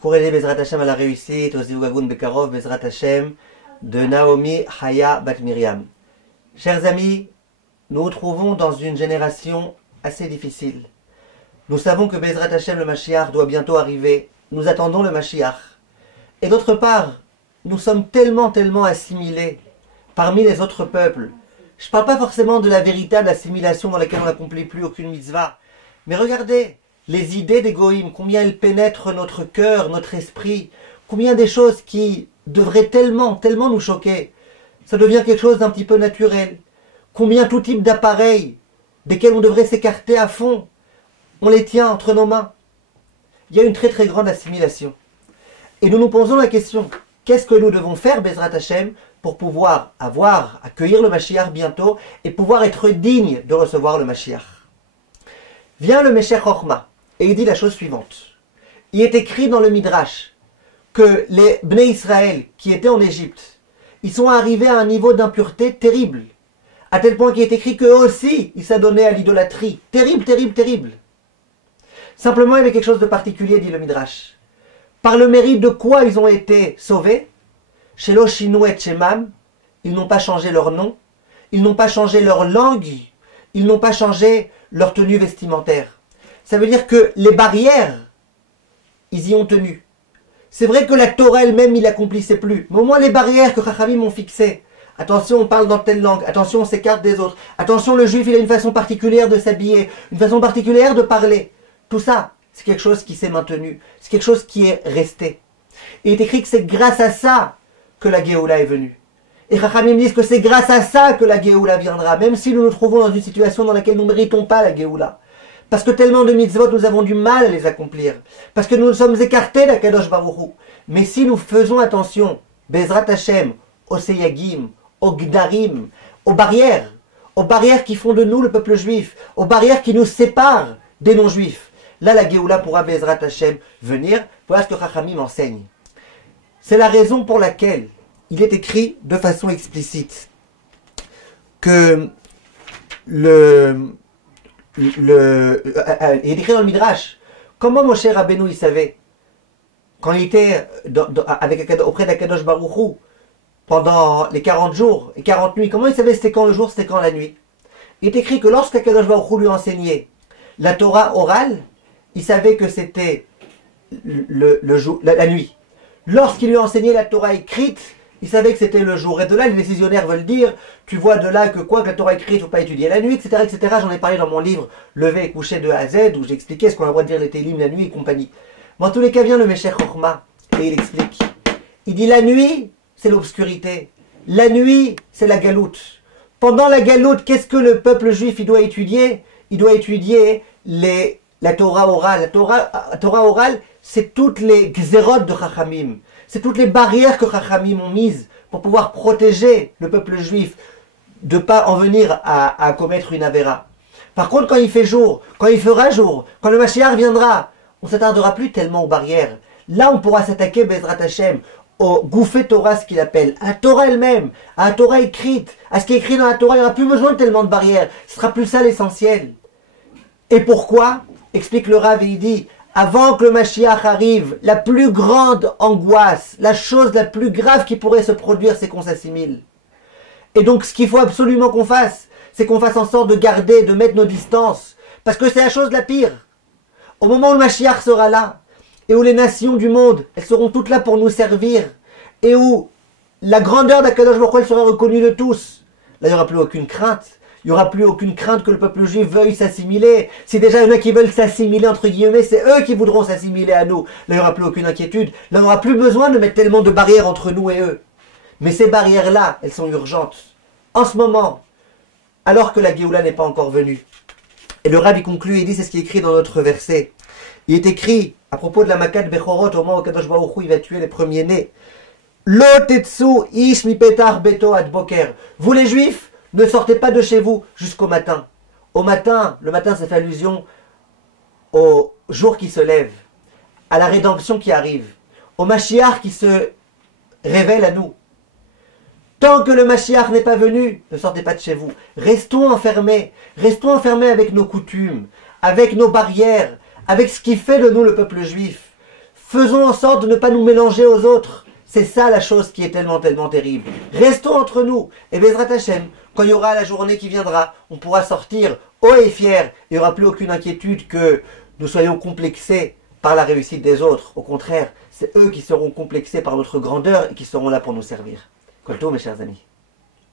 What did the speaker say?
Corrélé Bezrat Hashem à la réussite, au Zivougagoun Bekarov, Bezrat Hashem, de Naomi Haya Bat Miriam. Chers amis, nous nous trouvons dans une génération assez difficile. Nous savons que Bezrat Hashem, le Mashiach, doit bientôt arriver. Nous attendons le Mashiach. Et d'autre part, nous sommes tellement assimilés parmi les autres peuples. Je ne parle pas forcément de la véritable assimilation dans laquelle on n'accomplit plus aucune mitzvah. Mais regardez, les idées des goïms, combien elles pénètrent notre cœur, notre esprit, combien des choses qui devraient tellement nous choquer, ça devient quelque chose d'un petit peu naturel. Combien tout type d'appareils, desquels on devrait s'écarter à fond, on les tient entre nos mains. Il y a une très grande assimilation. Et nous nous posons la question, qu'est-ce que nous devons faire, Bezrat Hashem, pour pouvoir accueillir le Mashiach bientôt et pouvoir être digne de recevoir le Mashiach? Vient le Meshech Chochma et il dit la chose suivante. Il est écrit dans le Midrash que les Bnei Israël qui étaient en Égypte, ils sont arrivés à un niveau d'impureté terrible, à tel point qu'il est écrit qu'eux aussi, ils s'adonnaient à l'idolâtrie. Terrible. Simplement, il y avait quelque chose de particulier, dit le Midrash. Par le mérite de quoi ils ont été sauvés? Shelo Shinu et Shemam, ils n'ont pas changé leur nom, ils n'ont pas changé leur langue, ils n'ont pas changé leur tenue vestimentaire. Ça veut dire que les barrières, ils y ont tenu. C'est vrai que la Torah elle-même, ils l'accomplissait plus. Mais au moins les barrières que Chachamim ont fixées. Attention, on parle dans telle langue. Attention, on s'écarte des autres. Attention, le juif, il a une façon particulière de s'habiller, une façon particulière de parler. Tout ça, c'est quelque chose qui s'est maintenu. C'est quelque chose qui est resté. Et il est écrit que c'est grâce à ça que la Géoula est venue. Et Chachamim disent que c'est grâce à ça que la Géoula viendra, même si nous nous trouvons dans une situation dans laquelle nous ne méritons pas la Géoula. Parce que tellement de mitzvot, nous avons du mal à les accomplir. Parce que nous nous sommes écartés d'Akadosh Baruch Hu. Mais si nous faisons attention, Bezrat Hashem, aux Seyagim, aux Gdarim, aux barrières qui font de nous le peuple juif, aux barrières qui nous séparent des non-juifs, là la Géoula pourra Bezrat Hashem venir. Voilà ce que Chachamim enseigne. C'est la raison pour laquelle il est écrit de façon explicite que il est écrit dans le Midrash, comment Moshe Rabbeinu il savait, quand il était auprès d'Akadosh Baruch Hu, pendant les 40 jours et 40 nuits, comment il savait c'était quand le jour, c'était quand la nuit? Il est écrit que lorsqu'Akadosh Baruch Hu lui enseignait la Torah orale, il savait que c'était le jour, la nuit. Lorsqu'il lui enseignait la Torah écrite, il savait que c'était le jour. Et de là, les décisionnaires veulent dire, tu vois de là que que la Torah écrite, il ne faut pas étudier la nuit, etc. J'en ai parlé dans mon livre Lever et coucher de A à Z, où j'expliquais ce qu'on a le droit de dire les télim la nuit et compagnie. Mais en tous les cas, vient le Meshech Chochma, et il explique. Il dit, la nuit, c'est l'obscurité. La nuit, c'est la galoute. Pendant la galoute, qu'est-ce que le peuple juif il doit étudier? Il doit étudier la Torah orale. La Torah orale, c'est toutes les xérot de Chachamim. C'est toutes les barrières que Chachamim ont mises pour pouvoir protéger le peuple juif de ne pas en venir à commettre une avéra. Par contre, quand il fait jour, quand il fera jour, quand le Mashiach viendra, on ne s'attardera plus tellement aux barrières. Là, on pourra s'attaquer, Bezrat Hashem, au Gouffé Torah, ce qu'il appelle, à la Torah elle-même, à la Torah écrite, à ce qui est écrit dans la Torah. Il n'y aura plus besoin de tellement de barrières. Ce sera plus ça l'essentiel. Et pourquoi? Explique le Rav et il dit, avant que le Mashiach arrive, la plus grande angoisse, la chose la plus grave qui pourrait se produire, c'est qu'on s'assimile. Et donc, ce qu'il faut absolument qu'on fasse, c'est qu'on fasse en sorte de garder, de mettre nos distances. Parce que c'est la chose la pire. Au moment où le Mashiach sera là, et où les nations du monde, elles seront toutes là pour nous servir, et où la grandeur d'Akadosh Baruch Hu sera reconnue de tous, là, il n'y aura plus aucune crainte. Il n'y aura plus aucune crainte que le peuple juif veuille s'assimiler. Si déjà il y en a qui veulent s'assimiler, entre guillemets, c'est eux qui voudront s'assimiler à nous. Là, il n'y aura plus aucune inquiétude. Là, on n'aura plus besoin de mettre tellement de barrières entre nous et eux. Mais ces barrières-là, elles sont urgentes. En ce moment, alors que la Géoula n'est pas encore venue. Et le Rabbi conclut, il dit, c'est ce qui est écrit dans notre verset. Il est écrit, à propos de la Makat Bechorot, au moment où Kadosh Baruch Hu, il va tuer les premiers-nés. Lo tetsu ish mi petar beto ad boker. Vous les juifs, ne sortez pas de chez vous jusqu'au matin. Au matin, le matin, ça fait allusion au jour qui se lève, à la rédemption qui arrive, au Mashiach qui se révèle à nous. Tant que le Mashiach n'est pas venu, ne sortez pas de chez vous. Restons enfermés avec nos coutumes, avec nos barrières, avec ce qui fait de nous le peuple juif. Faisons en sorte de ne pas nous mélanger aux autres. C'est ça la chose qui est tellement, tellement terrible. Restons entre nous. Et Bezrat Hashem, quand il y aura la journée qui viendra, on pourra sortir haut et fier. Il n'y aura plus aucune inquiétude que nous soyons complexés par la réussite des autres. Au contraire, c'est eux qui seront complexés par notre grandeur et qui seront là pour nous servir. Kol tov, mes chers amis.